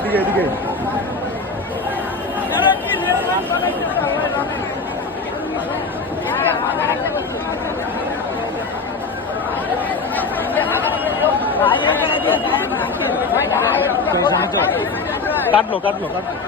এদিকে এদিকে काट लो काट लो काट लो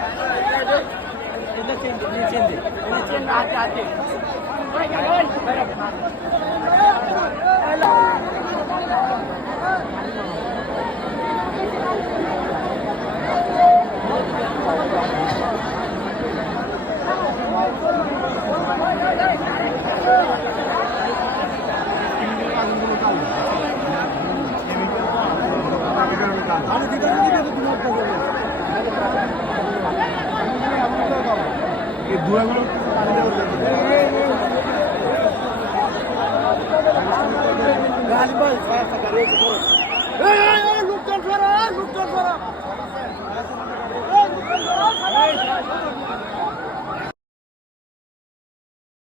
Galiba, vai, vai, vai, vai, vai.